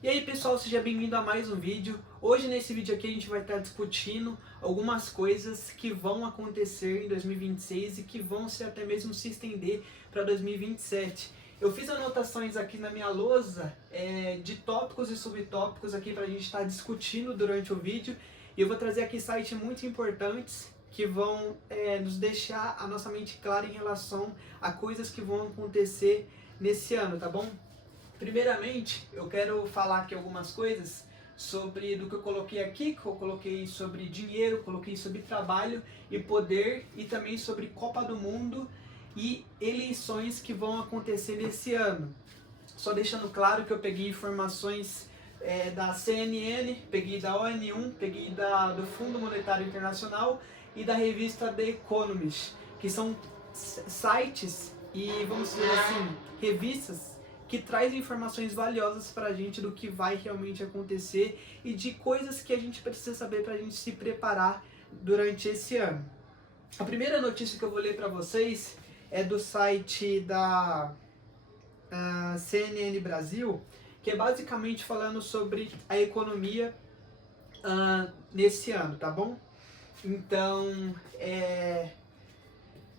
E aí pessoal, seja bem-vindo a mais um vídeo. Hoje nesse vídeo aqui a gente vai estar discutindo algumas coisas que vão acontecer em 2026 e que vão até mesmo se estender para 2027. Eu fiz anotações aqui na minha lousa de tópicos e subtópicos aqui para a gente estar discutindo durante o vídeo. E eu vou trazer aqui sites muito importantes que vão nos deixar a nossa mente clara em relação a coisas que vão acontecer nesse ano, tá bom? Primeiramente, eu quero falar aqui algumas coisas sobre do que eu coloquei aqui, que eu coloquei sobre dinheiro, coloquei sobre trabalho e poder e também sobre Copa do Mundo e eleições que vão acontecer nesse ano. Só deixando claro que eu peguei informações da CNN, peguei da ONU, peguei do Fundo Monetário Internacional e da revista The Economist, que são sites e, vamos dizer assim, revistas que traz informações valiosas para a gente do que vai realmente acontecer e de coisas que a gente precisa saber para a gente se preparar durante esse ano. A primeira notícia que eu vou ler para vocês é do site da CNN Brasil, que é basicamente falando sobre a economia nesse ano, tá bom? Então,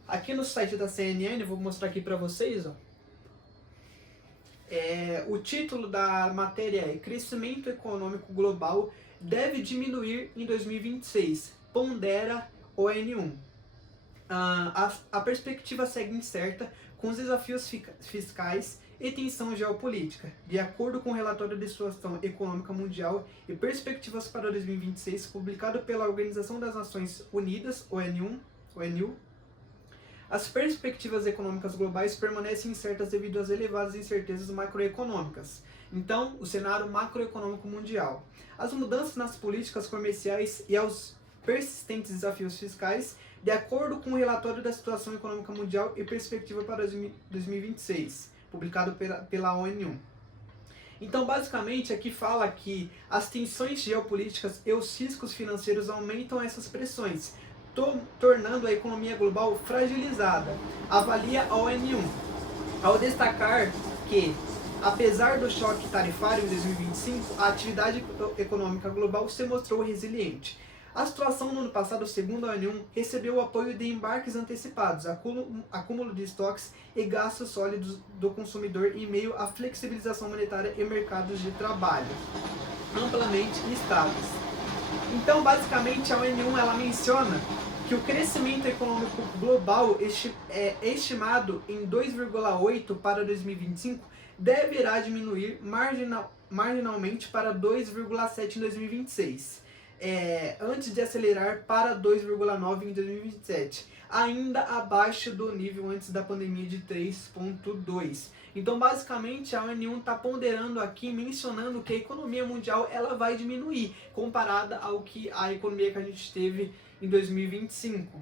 aqui no site da CNN, eu vou mostrar aqui para vocês, ó. O título da matéria é Crescimento Econômico Global deve diminuir em 2026, pondera ONU. A perspectiva segue incerta com os desafios fiscais e tensão geopolítica. De acordo com o relatório de situação econômica mundial e perspectivas para 2026, publicado pela Organização das Nações Unidas, ONU, as perspectivas econômicas globais permanecem incertas devido às elevadas incertezas macroeconômicas. Então, o cenário macroeconômico mundial. As mudanças nas políticas comerciais e aos persistentes desafios fiscais, de acordo com o relatório da situação econômica mundial e perspectiva para 2026, publicado pela ONU. Então, basicamente, aqui fala que as tensões geopolíticas e os riscos financeiros aumentam essas pressões, tornando a economia global fragilizada, avalia a ONU, ao destacar que, apesar do choque tarifário em 2025, a atividade econômica global se mostrou resiliente. A situação no ano passado, segundo a ONU, recebeu o apoio de embarques antecipados, acúmulo de estoques e gastos sólidos do consumidor em meio à flexibilização monetária e mercados de trabalho amplamente estáveis. Então, basicamente, a ONU ela menciona que o crescimento econômico global estimado em 2,8 para 2025 deverá diminuir marginalmente para 2,7 em 2026, antes de acelerar para 2,9 em 2027, ainda abaixo do nível antes da pandemia de 3,2. Então, basicamente, a ONU está ponderando aqui, mencionando que a economia mundial ela vai diminuir, comparada ao que a economia que a gente teve em 2025.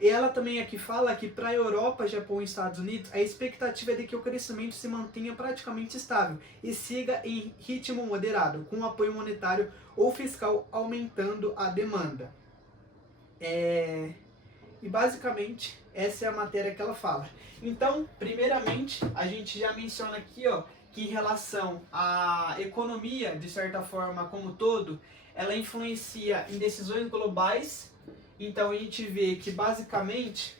E ela também aqui fala que para a Europa, Japão e Estados Unidos, a expectativa é de que o crescimento se mantenha praticamente estável e siga em ritmo moderado, com apoio monetário ou fiscal aumentando a demanda. E basicamente essa é a matéria que ela fala. Então, primeiramente, a gente já menciona aqui, ó, que em relação à economia, de certa forma, como todo, ela influencia em decisões globais. Então, a gente vê que basicamente,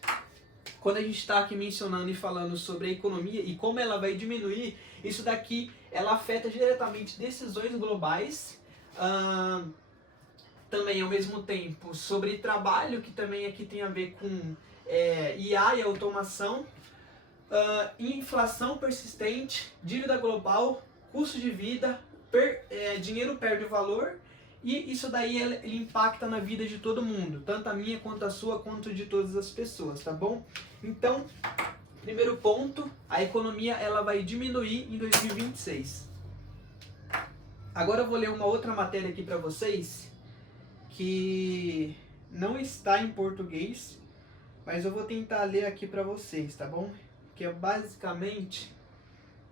quando a gente está aqui mencionando e falando sobre a economia e como ela vai diminuir, isso daqui ela afeta diretamente decisões globais. Também ao mesmo tempo sobre trabalho, que também aqui tem a ver com IA e automação, inflação persistente, dívida global, custo de vida, dinheiro perde valor, e isso daí ele impacta na vida de todo mundo, tanto a minha quanto a sua, quanto de todas as pessoas, tá bom? Então, primeiro ponto, a economia ela vai diminuir em 2026. Agora eu vou ler uma outra matéria aqui para vocês, que não está em português, mas eu vou tentar ler aqui para vocês, tá bom? Que basicamente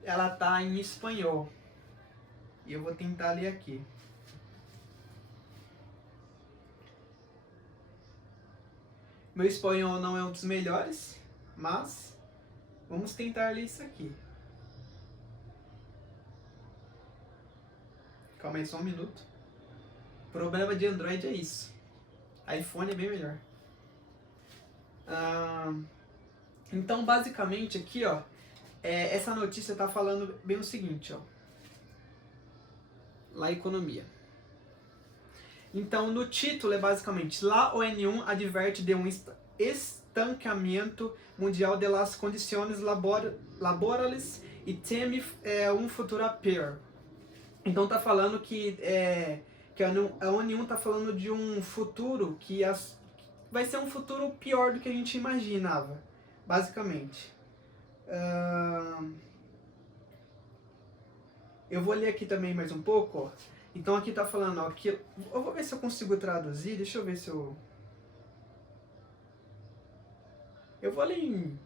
ela tá em espanhol e eu vou tentar ler aqui. Meu espanhol não é um dos melhores, mas vamos tentar ler isso aqui. Calma aí, só um minuto. Problema de Android é isso. iPhone é bem melhor. Então, basicamente, aqui, ó, essa notícia tá falando bem o seguinte, ó. Lá, economia. Então, no título é basicamente: La ONU adverte de um estancamento mundial de las condições laborais e teme um futuro pior. Então, tá falando que a ONU tá falando de um futuro que vai ser um futuro pior do que a gente imaginava, basicamente. Eu vou ler aqui também mais um pouco, ó. Então aqui tá falando, ó, que eu vou ver se eu consigo traduzir, deixa eu ver se eu vou ler em...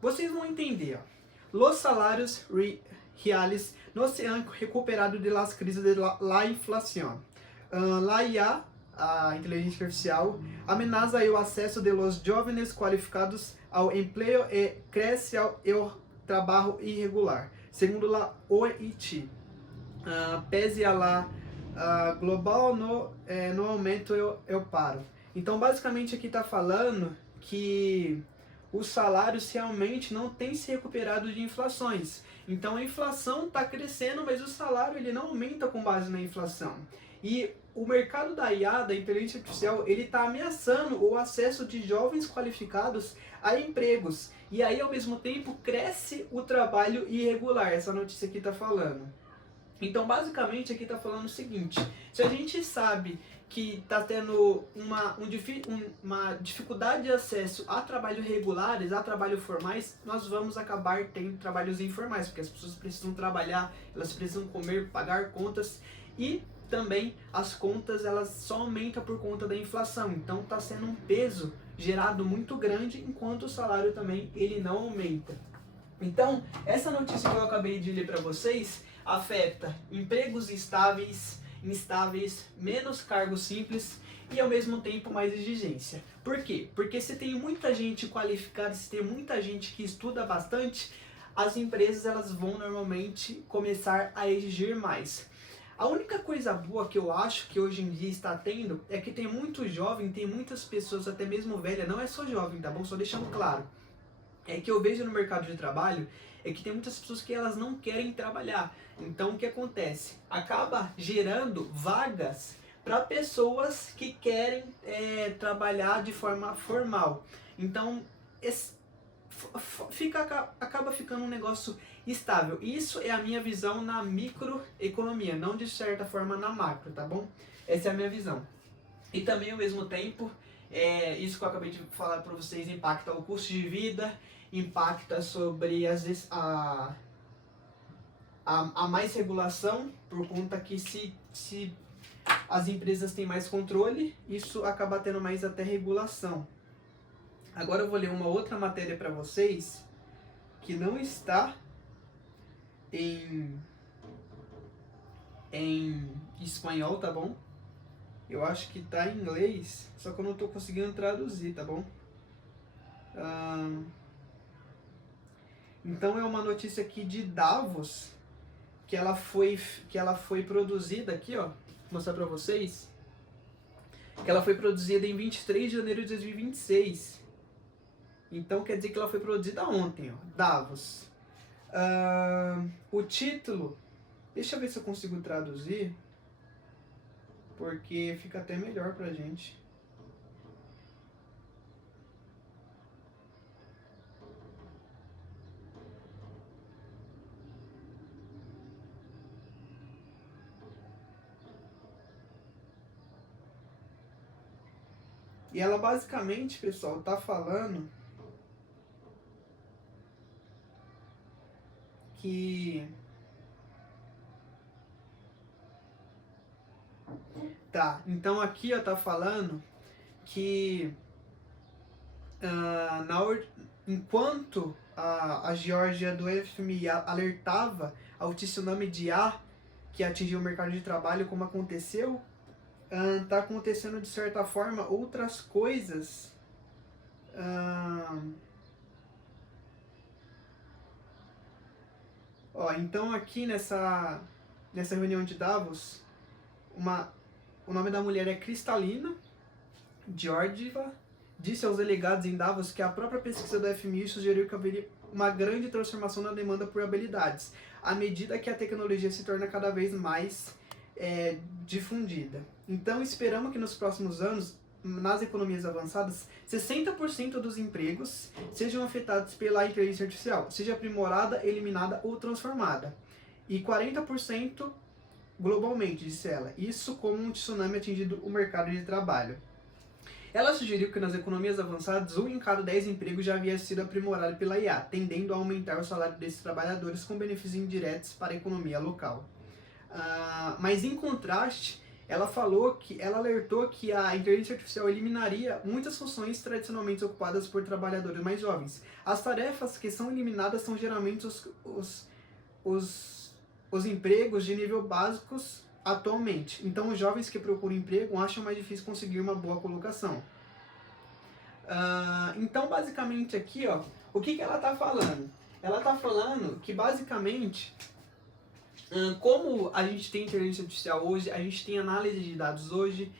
Vocês vão entender, ó. Los salários reales no se han recuperado de las crises de la inflación. La IA, a inteligência artificial, ameaça o acesso de los jóvenes qualificados ao emprego e cresce o trabalho irregular, segundo a OIT. Pese a la global no aumento eu paro. Então, basicamente, aqui está falando que os salários realmente não têm se recuperado de inflações. Então, a inflação está crescendo, mas o salário ele não aumenta com base na inflação. E o mercado da IA, da inteligência artificial, ele está ameaçando o acesso de jovens qualificados a empregos. E aí, ao mesmo tempo, cresce o trabalho irregular. Essa notícia aqui está falando. Então, basicamente, aqui está falando o seguinte: se a gente sabe que está tendo uma dificuldade de acesso a trabalhos regulares, a trabalhos formais, nós vamos acabar tendo trabalhos informais, porque as pessoas precisam trabalhar, elas precisam comer, pagar contas, e também as contas elas só aumentam por conta da inflação. Então está sendo um peso gerado muito grande, enquanto o salário também ele não aumenta. Então, essa notícia que eu acabei de ler para vocês afeta empregos instáveis, menos cargos simples e ao mesmo tempo mais exigência. Por quê? Porque se tem muita gente qualificada, se tem muita gente que estuda bastante, as empresas elas vão normalmente começar a exigir mais. A única coisa boa que eu acho que hoje em dia está tendo é que tem muito jovem, tem muitas pessoas até mesmo velha, não é só jovem, tá bom? Só deixando claro. É que eu vejo no mercado de trabalho é que tem muitas pessoas que elas não querem trabalhar. Então o que acontece? Acaba gerando vagas para pessoas que querem trabalhar de forma formal. Então acaba ficando um negócio estável. Isso é a minha visão na microeconomia, não de certa forma na macro, tá bom? Essa é a minha visão. E também ao mesmo tempo, isso que eu acabei de falar para vocês impacta o custo de vida, impacta sobre a mais regulação, por conta que se as empresas têm mais controle, isso acaba tendo mais até regulação. Agora eu vou ler uma outra matéria para vocês, que não está em espanhol, tá bom? Eu acho que tá em inglês, só que eu não estou conseguindo traduzir, tá bom? Então é uma notícia aqui de Davos, que ela foi produzida aqui, ó, vou mostrar pra vocês, que ela foi produzida em 23 de janeiro de 2026. Então quer dizer que ela foi produzida ontem, ó, Davos. O título, deixa eu ver se eu consigo traduzir, porque fica até melhor pra gente. E ela basicamente, pessoal, tá falando que... Tá, então aqui ó, tá falando que enquanto a Geórgia do FMI alertava ao tsunami de IA que atingiu o mercado de trabalho, como aconteceu, tá acontecendo de certa forma outras coisas. Ó, Então aqui nessa reunião de Davos, o nome da mulher é Kristalina Georgieva, disse aos delegados em Davos que a própria pesquisa do FMI sugeriu que haveria uma grande transformação na demanda por habilidades, à medida que a tecnologia se torna cada vez mais difundida. Então esperamos que nos próximos anos, nas economias avançadas, 60% dos empregos sejam afetados pela inteligência artificial, seja aprimorada, eliminada ou transformada. E 40% globalmente, disse ela. Isso como um tsunami atingindo o mercado de trabalho. Ela sugeriu que nas economias avançadas, 1 em cada 10 empregos já havia sido aprimorado pela IA, tendendo a aumentar o salário desses trabalhadores com benefícios indiretos para a economia local. Mas em contraste, ela alertou que a inteligência artificial eliminaria muitas funções tradicionalmente ocupadas por trabalhadores mais jovens. As tarefas que são eliminadas são geralmente os empregos de nível básicos atualmente. Então, os jovens que procuram emprego acham mais difícil conseguir uma boa colocação. Então, basicamente aqui, ó, o que ela está falando? Ela está falando que, basicamente, como a gente tem inteligência artificial hoje, a gente tem análise de dados hoje,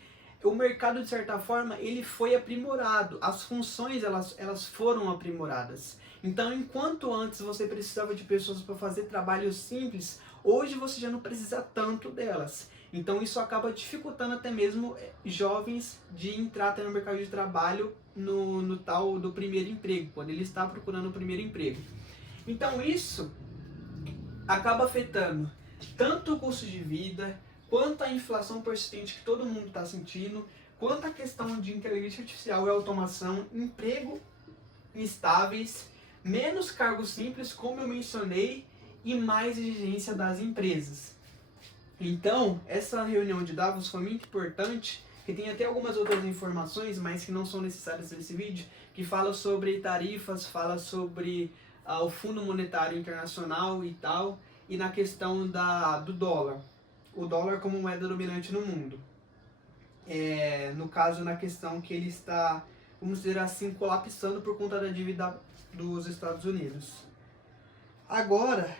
o mercado, de certa forma, ele foi aprimorado. As funções, elas foram aprimoradas. Então, enquanto antes você precisava de pessoas para fazer trabalhos simples, hoje você já não precisa tanto delas. Então, isso acaba dificultando até mesmo jovens de entrar até no mercado de trabalho no tal do primeiro emprego, quando ele está procurando o primeiro emprego. Então, isso acaba afetando tanto o custo de vida, quanto a inflação persistente que todo mundo está sentindo, quanto a questão de inteligência artificial e automação, emprego instáveis, menos cargos simples, como eu mencionei, e mais exigência das empresas. Então, essa reunião de Davos foi muito importante, que tem até algumas outras informações, mas que não são necessárias nesse vídeo, que fala sobre tarifas, fala sobre o Fundo Monetário Internacional e tal, e na questão do dólar. O dólar como moeda dominante no mundo. No caso, na questão que ele está, vamos dizer assim, colapsando por conta da dívida dos Estados Unidos. Agora,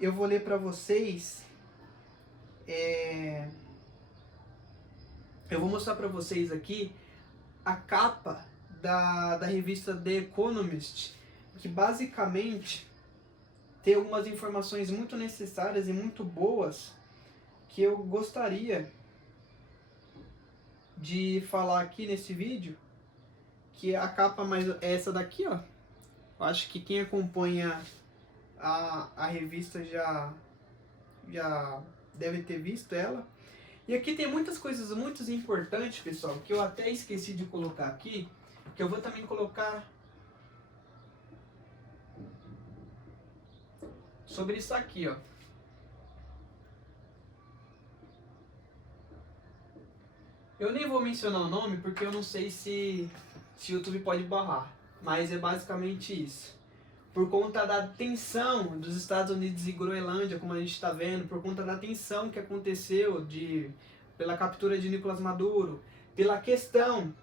eu vou ler para vocês, eu vou mostrar para vocês aqui a capa da revista The Economist, que basicamente tem algumas informações muito necessárias e muito boas que eu gostaria de falar aqui nesse vídeo, que a capa mais é essa daqui, ó. Eu acho que quem acompanha a revista já deve ter visto ela. E aqui tem muitas coisas muito importantes, pessoal, que eu até esqueci de colocar aqui, que eu vou também colocar sobre isso aqui, ó. Eu nem vou mencionar o nome porque eu não sei se o YouTube pode barrar, mas é basicamente isso. Por conta da tensão dos Estados Unidos e Groenlândia, como a gente está vendo, por conta da tensão que aconteceu pela captura de Nicolás Maduro, pela questão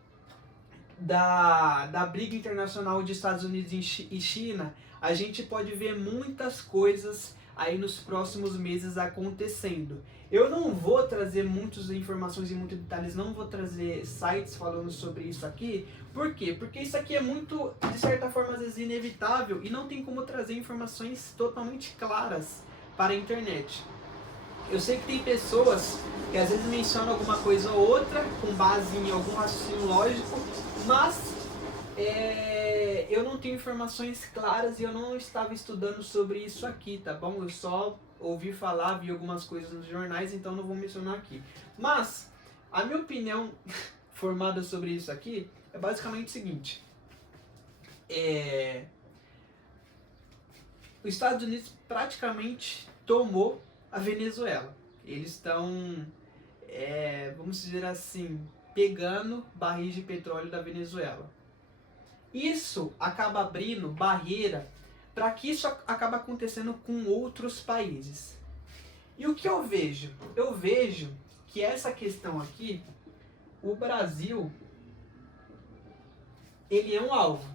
da briga internacional de Estados Unidos e China, a gente pode ver muitas coisas aí nos próximos meses acontecendo. Eu não vou trazer muitas informações e muitos detalhes, não vou trazer sites falando sobre isso aqui. Por quê? Porque isso aqui é muito, de certa forma, às vezes inevitável e não tem como trazer informações totalmente claras para a internet. Eu sei que tem pessoas que às vezes mencionam alguma coisa ou outra com base em algum raciocínio lógico, mas eu não tenho informações claras e eu não estava estudando sobre isso aqui, tá bom? Eu só ouvi falar, vi algumas coisas nos jornais, então não vou mencionar aqui. Mas a minha opinião formada sobre isso aqui é basicamente o seguinte. Os Estados Unidos praticamente tomou a Venezuela. Eles estão, vamos dizer assim, pegando barris de petróleo da Venezuela. Isso acaba abrindo barreira para que isso acabe acontecendo com outros países. E o que eu vejo? Eu vejo que essa questão aqui, o Brasil, ele é um alvo.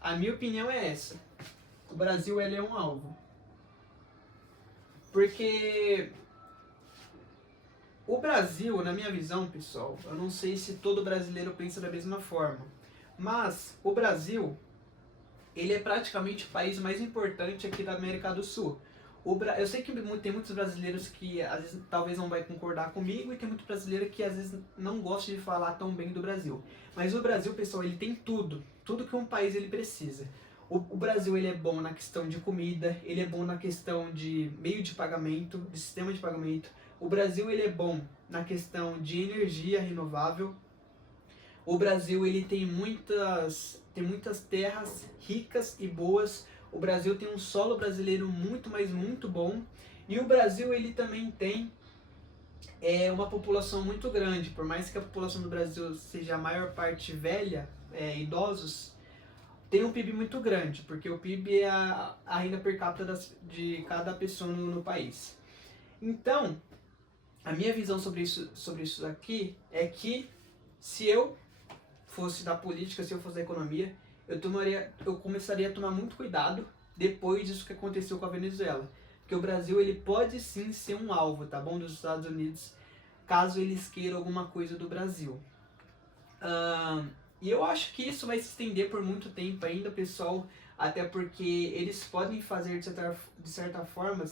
A minha opinião é essa. O Brasil, ele é um alvo. Porque o Brasil, na minha visão, pessoal, eu não sei se todo brasileiro pensa da mesma forma, mas o Brasil, ele é praticamente o país mais importante aqui da América do Sul. Eu sei que tem muitos brasileiros que às vezes talvez não vai concordar comigo e tem muito brasileiro que às vezes não gosta de falar tão bem do Brasil. Mas o Brasil, pessoal, ele tem tudo que um país ele precisa. O Brasil ele é bom na questão de comida, ele é bom na questão de meio de pagamento, de sistema de pagamento. O Brasil ele é bom na questão de energia renovável. O Brasil ele tem muitas terras ricas e boas. O Brasil tem um solo brasileiro muito, mas muito bom. E o Brasil ele também tem uma população muito grande. Por mais que a população do Brasil seja a maior parte velha, idosos, tem um PIB muito grande, porque o PIB é a renda per capita de cada pessoa no país. Então, a minha visão sobre isso aqui é que se eu fosse da política, se eu fosse da economia, eu começaria a tomar muito cuidado depois disso que aconteceu com a Venezuela. Porque o Brasil ele pode sim ser um alvo, tá bom, dos Estados Unidos, caso eles queiram alguma coisa do Brasil. E eu acho que isso vai se estender por muito tempo ainda, pessoal, até porque eles podem fazer de certa forma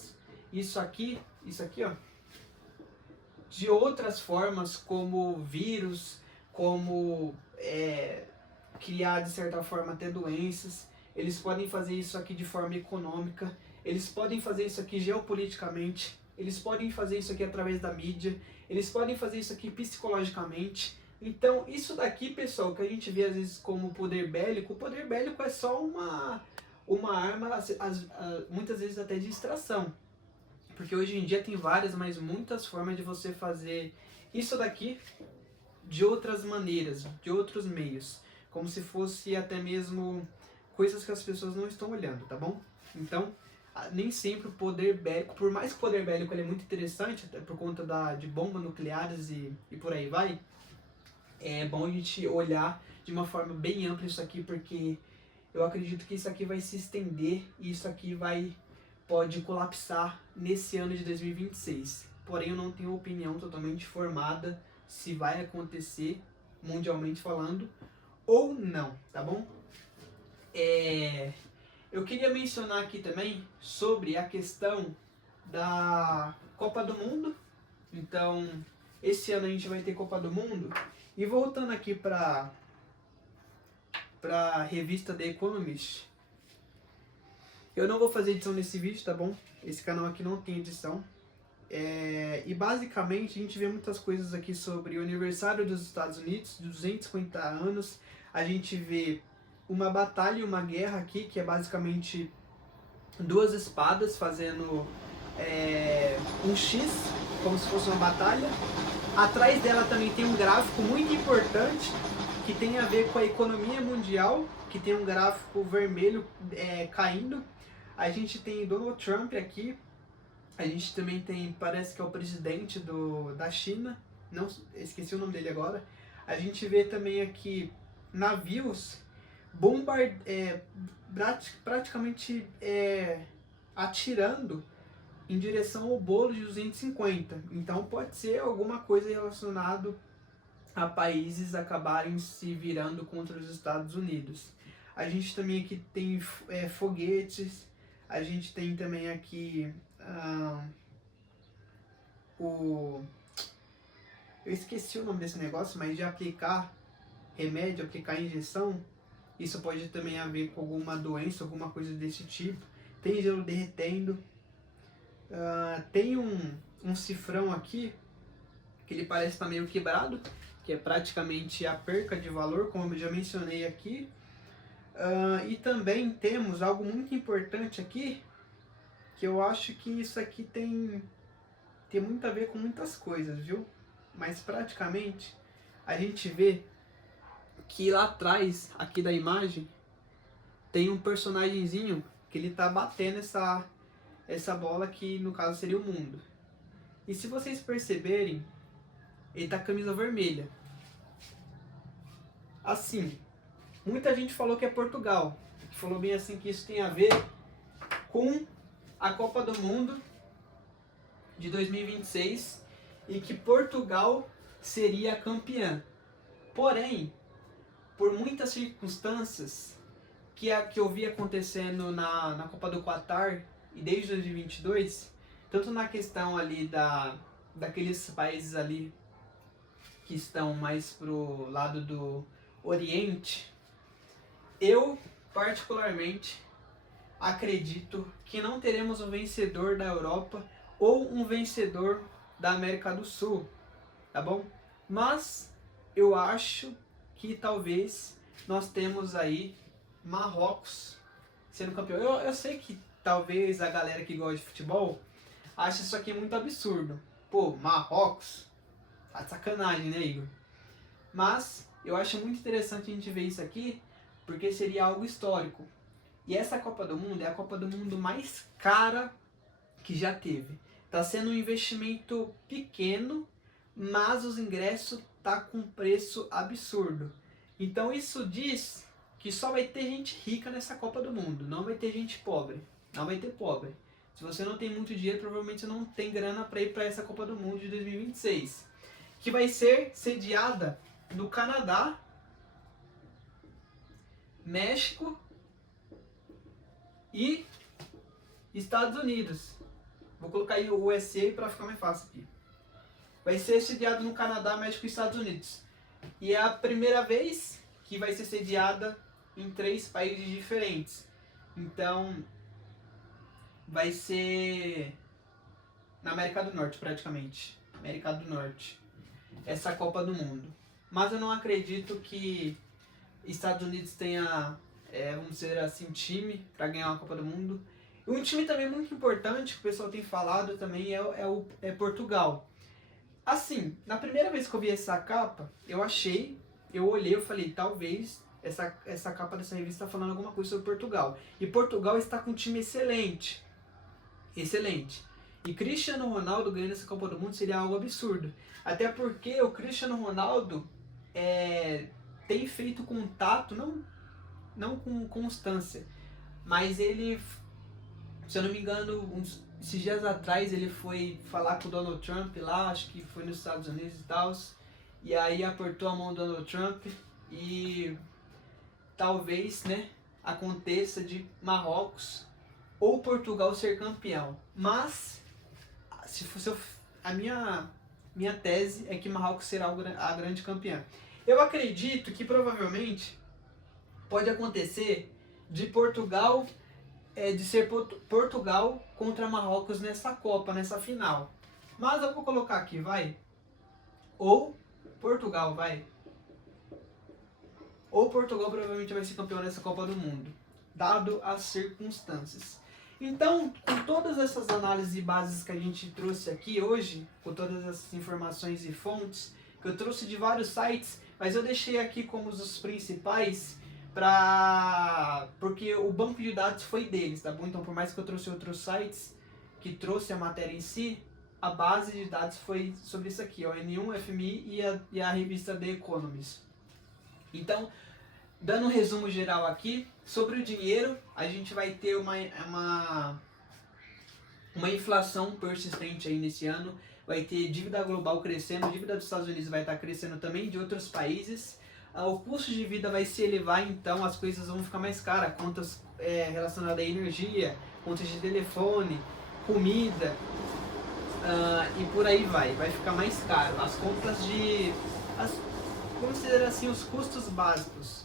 isso aqui, ó, de outras formas, como vírus, como criar de certa forma até doenças. Eles podem fazer isso aqui de forma econômica, eles podem fazer isso aqui geopoliticamente, eles podem fazer isso aqui através da mídia, eles podem fazer isso aqui psicologicamente. Então isso daqui, pessoal, que a gente vê às vezes como poder bélico, o poder bélico é só uma arma, muitas vezes até de distração. Porque hoje em dia tem várias, mas muitas formas de você fazer isso daqui de outras maneiras, de outros meios. Como se fosse até mesmo coisas que as pessoas não estão olhando, tá bom? Então, nem sempre o poder bélico, por mais que o poder bélico ele é muito interessante, até por conta de bombas nucleares e por aí vai, é bom a gente olhar de uma forma bem ampla isso aqui, porque eu acredito que isso aqui vai se estender e isso aqui pode colapsar nesse ano de 2026. Porém, eu não tenho opinião totalmente formada se vai acontecer, mundialmente falando, ou não, tá bom? Eu queria mencionar aqui também sobre a questão da Copa do Mundo. Então, esse ano a gente vai ter Copa do Mundo. E voltando aqui para a revista The Economist, eu não vou fazer edição nesse vídeo, tá bom? Esse canal aqui não tem edição. E basicamente a gente vê muitas coisas aqui sobre o aniversário dos Estados Unidos, de 250 anos. A gente vê uma batalha e uma guerra aqui, que é basicamente duas espadas fazendo um X, como se fosse uma batalha. Atrás dela também tem um gráfico muito importante, que tem a ver com a economia mundial, que tem um gráfico vermelho caindo. A gente tem Donald Trump aqui. A gente também tem, parece que é o presidente da China, não esqueci o nome dele agora. A gente vê também aqui navios praticamente atirando em direção ao bolo de 250. Então pode ser alguma coisa relacionada a países acabarem se virando contra os Estados Unidos. A gente também aqui tem foguetes, a gente tem também aqui eu esqueci o nome desse negócio, mas de aplicar remédio, aplicar injeção, isso pode também haver com alguma doença, alguma coisa desse tipo. Tem gelo derretendo, tem um cifrão aqui, que ele parece estar meio quebrado, que é praticamente a perca de valor, como eu já mencionei aqui. E também temos algo muito importante aqui, que eu acho que isso aqui tem muito a ver com muitas coisas, viu? Mas praticamente a gente vê que lá atrás, aqui da imagem, tem um personagemzinho que ele tá batendo essa bola que no caso seria o mundo. E se vocês perceberem, ele tá com a camisa vermelha. Assim, muita gente falou que é Portugal, que falou bem assim que isso tem a ver com a Copa do Mundo de 2026 e que Portugal seria campeã. Porém, por muitas circunstâncias que eu vi acontecendo na Copa do Qatar e desde 2022, tanto na questão ali daqueles países ali que estão mais pro lado do Oriente, eu particularmente acredito que não teremos um vencedor da Europa ou um vencedor da América do Sul, tá bom? Mas eu acho que talvez nós temos aí Marrocos sendo campeão. Eu sei que talvez a galera que gosta de futebol ache isso aqui muito absurdo. Pô, Marrocos? Tá de sacanagem, né, Igor? Mas eu acho muito interessante a gente ver isso aqui, porque seria algo histórico. E essa Copa do Mundo é a Copa do Mundo mais cara que já teve. Tá sendo um investimento pequeno, mas os ingressos tá com preço absurdo. Então isso diz que só vai ter gente rica nessa Copa do Mundo, não vai ter gente pobre, não vai ter pobre. Se você não tem muito dinheiro, provavelmente você não tem grana para ir para essa Copa do Mundo de 2026, que vai ser sediada no Canadá, México e Estados Unidos. Vou colocar aí o USA para ficar mais fácil aqui. Vai ser sediado no Canadá, México e Estados Unidos. E é a primeira vez que vai ser sediada em 3 países diferentes. Então, vai ser na América do Norte, praticamente. América do Norte. Essa Copa do Mundo. Mas eu não acredito que Estados Unidos tenha, vamos dizer assim, time para ganhar uma Copa do Mundo. E um time também muito importante, que o pessoal tem falado também, é Portugal. Assim, na primeira vez que eu vi essa capa, eu olhei, eu falei, talvez essa capa dessa revista está falando alguma coisa sobre Portugal. E Portugal está com um time excelente. Excelente. E Cristiano Ronaldo ganhando essa Copa do Mundo seria algo absurdo. Até porque o Cristiano Ronaldo tem feito contato, não com constância, mas ele, se eu não me engano, esses dias atrás ele foi falar com o Donald Trump lá, acho que foi nos Estados Unidos e tal, e aí apertou a mão do Donald Trump e talvez, né, aconteça de Marrocos ou Portugal ser campeão. Mas se fosse a minha tese é que Marrocos será a grande campeã. Eu acredito que provavelmente pode acontecer de Portugal, de ser Portugal contra Marrocos nessa Copa, nessa final. Mas eu vou colocar aqui, vai. Ou Portugal, vai. Ou Portugal provavelmente vai ser campeão nessa Copa do Mundo, dado as circunstâncias. Então, com todas essas análises e bases que a gente trouxe aqui hoje, com todas essas informações e fontes, que eu trouxe de vários sites, mas eu deixei aqui como os principais, porque o banco de dados foi deles, tá bom? Então, por mais que eu trouxe outros sites que trouxe a matéria em si, a base de dados foi sobre isso aqui, ó, N1, FMI e a revista The Economist. Então, dando um resumo geral aqui, sobre o dinheiro, a gente vai ter uma inflação persistente aí nesse ano, vai ter dívida global crescendo, dívida dos Estados Unidos vai estar crescendo também, de outros países, o custo de vida vai se elevar, então as coisas vão ficar mais caras, contas relacionadas à energia, contas de telefone, comida, e por aí vai ficar mais caro, as contas vamos dizer assim, os custos básicos.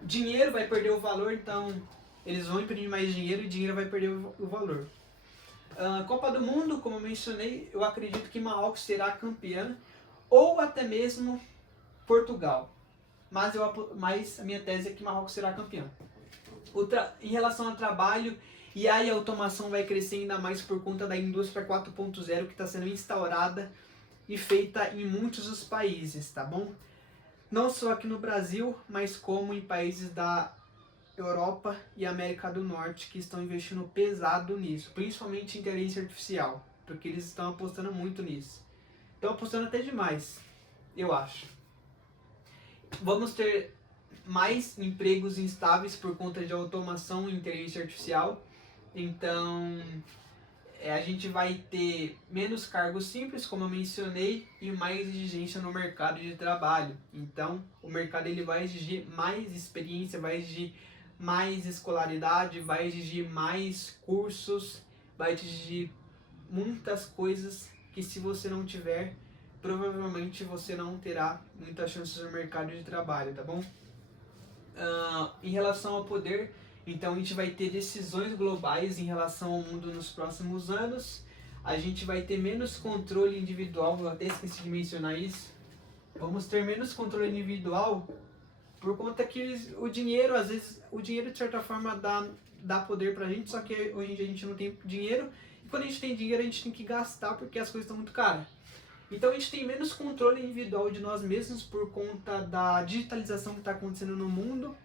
O dinheiro vai perder o valor, então eles vão imprimir mais dinheiro e o dinheiro vai perder o valor. Copa do Mundo, como eu mencionei, eu acredito que Marrocos será campeã, ou até mesmo Portugal. Mas a minha tese é que Marrocos será campeã. Em relação ao trabalho, e aí a automação vai crescer ainda mais por conta da indústria 4.0 que está sendo instaurada e feita em muitos dos países, tá bom? Não só aqui no Brasil, mas como em países da Europa e América do Norte que estão investindo pesado nisso, principalmente em inteligência artificial, porque eles estão apostando muito nisso. Estão apostando até demais, eu acho. Vamos ter mais empregos instáveis por conta de automação e inteligência artificial, então a gente vai ter menos cargos simples, como eu mencionei, e mais exigência no mercado de trabalho. Então, o mercado ele vai exigir mais experiência, vai exigir mais escolaridade, vai exigir mais cursos, vai exigir muitas coisas que, se você não tiver, provavelmente você não terá muitas chances no mercado de trabalho, tá bom? Em relação ao poder, então a gente vai ter decisões globais em relação ao mundo nos próximos anos. A gente vai ter menos controle individual, eu até esqueci de mencionar isso. Vamos ter menos controle individual por conta que o dinheiro, às vezes, o dinheiro de certa forma dá poder pra gente, só que hoje em dia a gente não tem dinheiro. E quando a gente tem dinheiro, a gente tem que gastar porque as coisas estão muito caras. Então a gente tem menos controle individual de nós mesmos por conta da digitalização que está acontecendo no mundo.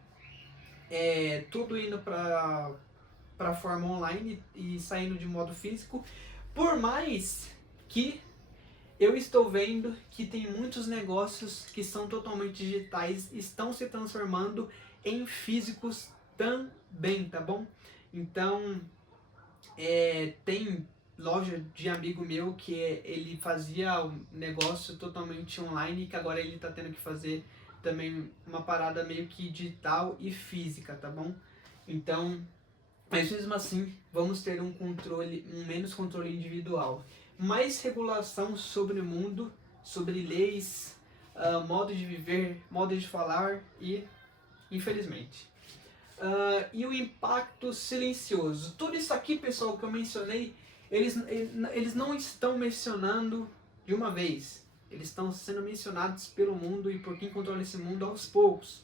Tudo indo para a forma online e saindo de modo físico. Por mais que eu estou vendo que tem muitos negócios que são totalmente digitais, estão se transformando em físicos também, tá bom? Então, tem loja de amigo meu que ele fazia um negócio totalmente online, que agora ele está tendo que fazer também uma parada meio que digital e física, tá bom? Então, mas mesmo assim, vamos ter um menos controle individual. Mais regulação sobre o mundo, sobre leis, modo de viver, modo de falar e, infelizmente. E o impacto silencioso. Tudo isso aqui, pessoal, que eu mencionei, eles não estão mencionando de uma vez. Eles estão sendo mencionados pelo mundo e por quem controla esse mundo aos poucos.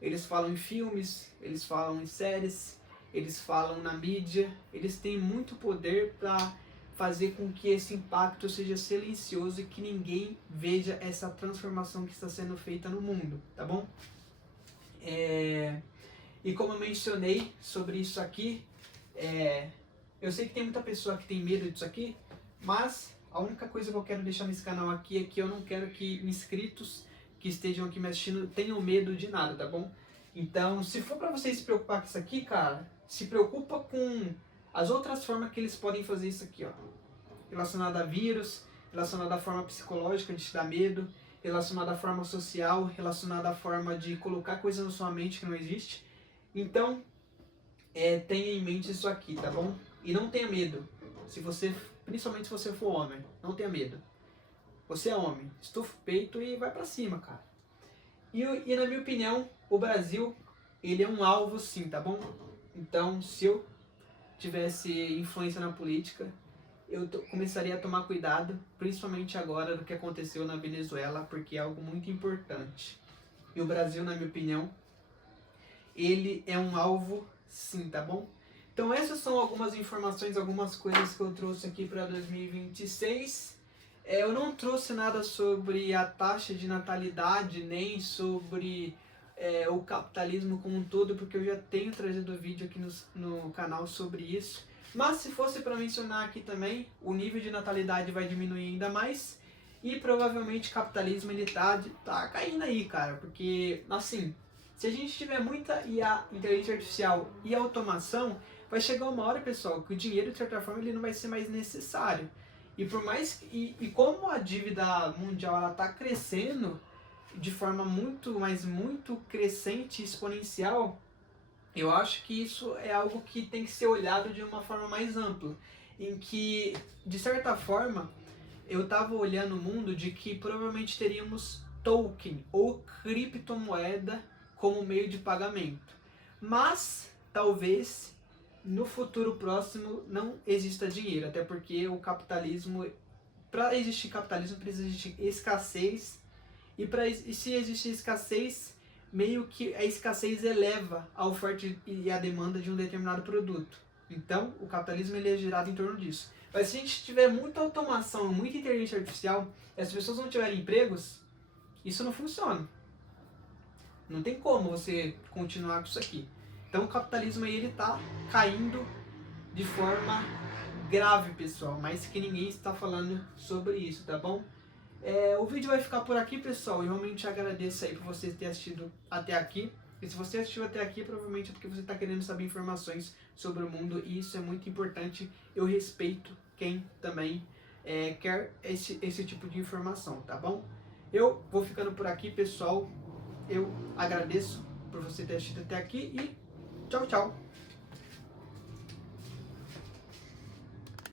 Eles falam em filmes, eles falam em séries, eles falam na mídia. Eles têm muito poder para fazer com que esse impacto seja silencioso e que ninguém veja essa transformação que está sendo feita no mundo, tá bom? E como eu mencionei sobre isso aqui, eu sei que tem muita pessoa que tem medo disso aqui, mas a única coisa que eu quero deixar nesse canal aqui é que eu não quero que inscritos que estejam aqui me assistindo tenham medo de nada, tá bom? Então, se for pra vocês se preocupar com isso aqui, cara, se preocupa com as outras formas que eles podem fazer isso aqui, ó. Relacionado a vírus, relacionado à forma psicológica de te dar medo, relacionado à forma social, relacionado à forma de colocar coisa na sua mente que não existe. Então, tenha em mente isso aqui, tá bom? E não tenha medo. Principalmente se você for homem, não tenha medo. Você é homem, estufa o peito e vai pra cima, cara. E na minha opinião, o Brasil, ele é um alvo sim, tá bom? Então, se eu tivesse influência na política, eu começaria a tomar cuidado, principalmente agora do que aconteceu na Venezuela, porque é algo muito importante. E o Brasil, na minha opinião, ele é um alvo sim, tá bom? Então essas são algumas informações, algumas coisas que eu trouxe aqui para 2026. Eu não trouxe nada sobre a taxa de natalidade, nem sobre o capitalismo como um todo, porque eu já tenho trazido vídeo aqui no canal sobre isso. Mas se fosse para mencionar aqui também, o nível de natalidade vai diminuir ainda mais. E provavelmente o capitalismo ele tá caindo aí, cara. Porque, assim, se a gente tiver muita IA, inteligência artificial e automação, vai chegar uma hora, pessoal, que o dinheiro, de certa forma, ele não vai ser mais necessário. E por mais como a dívida mundial ela está crescendo de forma muito crescente e exponencial, eu acho que isso é algo que tem que ser olhado de uma forma mais ampla, em que, de certa forma, eu estava olhando o mundo de que provavelmente teríamos token ou criptomoeda como meio de pagamento. Mas, talvez, no futuro próximo não exista dinheiro, até porque o capitalismo, para existir capitalismo precisa existir escassez, e se existir escassez, meio que a escassez eleva a oferta e a demanda de um determinado produto. Então, o capitalismo ele é gerado em torno disso. Mas se a gente tiver muita automação, muita inteligência artificial, e as pessoas não tiverem empregos, isso não funciona. Não tem como você continuar com isso aqui. Então o capitalismo aí ele tá caindo de forma grave, pessoal, mas que ninguém está falando sobre isso, tá bom? O vídeo vai ficar por aqui, pessoal, e realmente agradeço aí por vocês terem assistido até aqui. E se você assistiu até aqui, provavelmente é porque você está querendo saber informações sobre o mundo, e isso é muito importante. Eu respeito quem também quer esse tipo de informação, tá bom? Eu vou ficando por aqui, pessoal. Eu agradeço por você ter assistido até aqui e tchau, tchau!